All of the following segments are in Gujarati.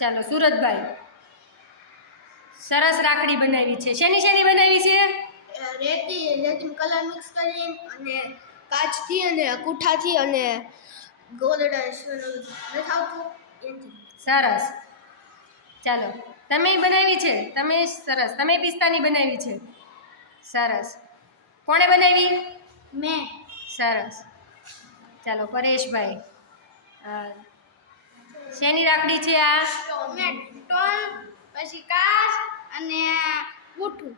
ચાલો સુરતભાઈ. સરસ રાખડી બનાવી છે. શેની શેની બનાવી છે? રેતી રેતી કલર મિક્સ કરી અને કાચથી અને કુઠાથી અને ગોદડા સરસ. ચાલો તમે બનાવી છે? તમે સરસ. તમે પિસ્તાની બનાવી છે? સરસ. કોણે બનાવી? મેં. સરસ. ચાલો પરેશભાઈ. શેની રાખડી છે આ? ટોન પછી કાચ અને કુઠું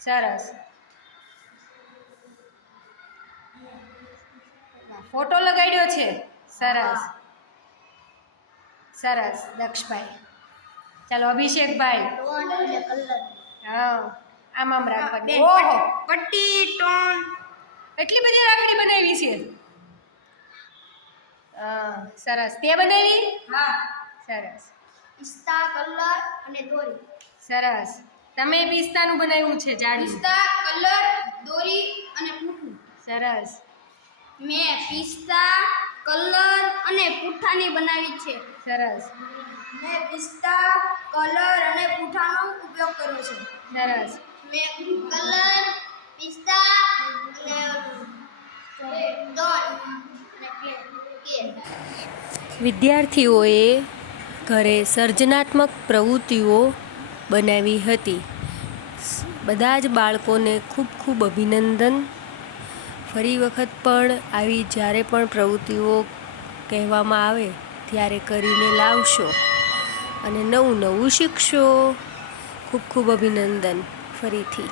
સરસ. ફોટો લગાડ્યો છે? સરસ. સરસ દક્ષભાઈ ચાલો અભિષેકભાઈ. હા આમ આમ રાખવાની. ઓહો. પટ્ટી ટોન. એટલી બધી રાખડી બનાવી છે? સરસ. તે બનાવી? હા. સરસ. પિસ્તા કલર અને દોરી. સરસ. તમે પિસ્તાનું બનાવ્યું છે જાડી પિસ્તા કલર દોરી અને પૂઠું. સરસ. મેં પિસ્તા કલર અને પૂઠાની બનાવી છે. સરસ. મેં પિસ્તા કલર અને પૂઠાનો ઉપયોગ કર્યો છે. સરસ. મેં કલર પિસ્તા અને દોરી અને વિદ્યાર્થીઓએ ઘરે સર્જનાત્મક પ્રવૃત્તિઓ બનાવી હતી. બધા જ બાળકોને ખૂબ ખૂબ અભિનંદન. ફરી વખત પણ આવી જ્યારે પણ પ્રવૃત્તિઓ કહેવામાં આવે, ત્યારે કરીને લાવશો અને નવું નવું શીખશો. ખૂબ ખૂબ અભિનંદન ફરીથી.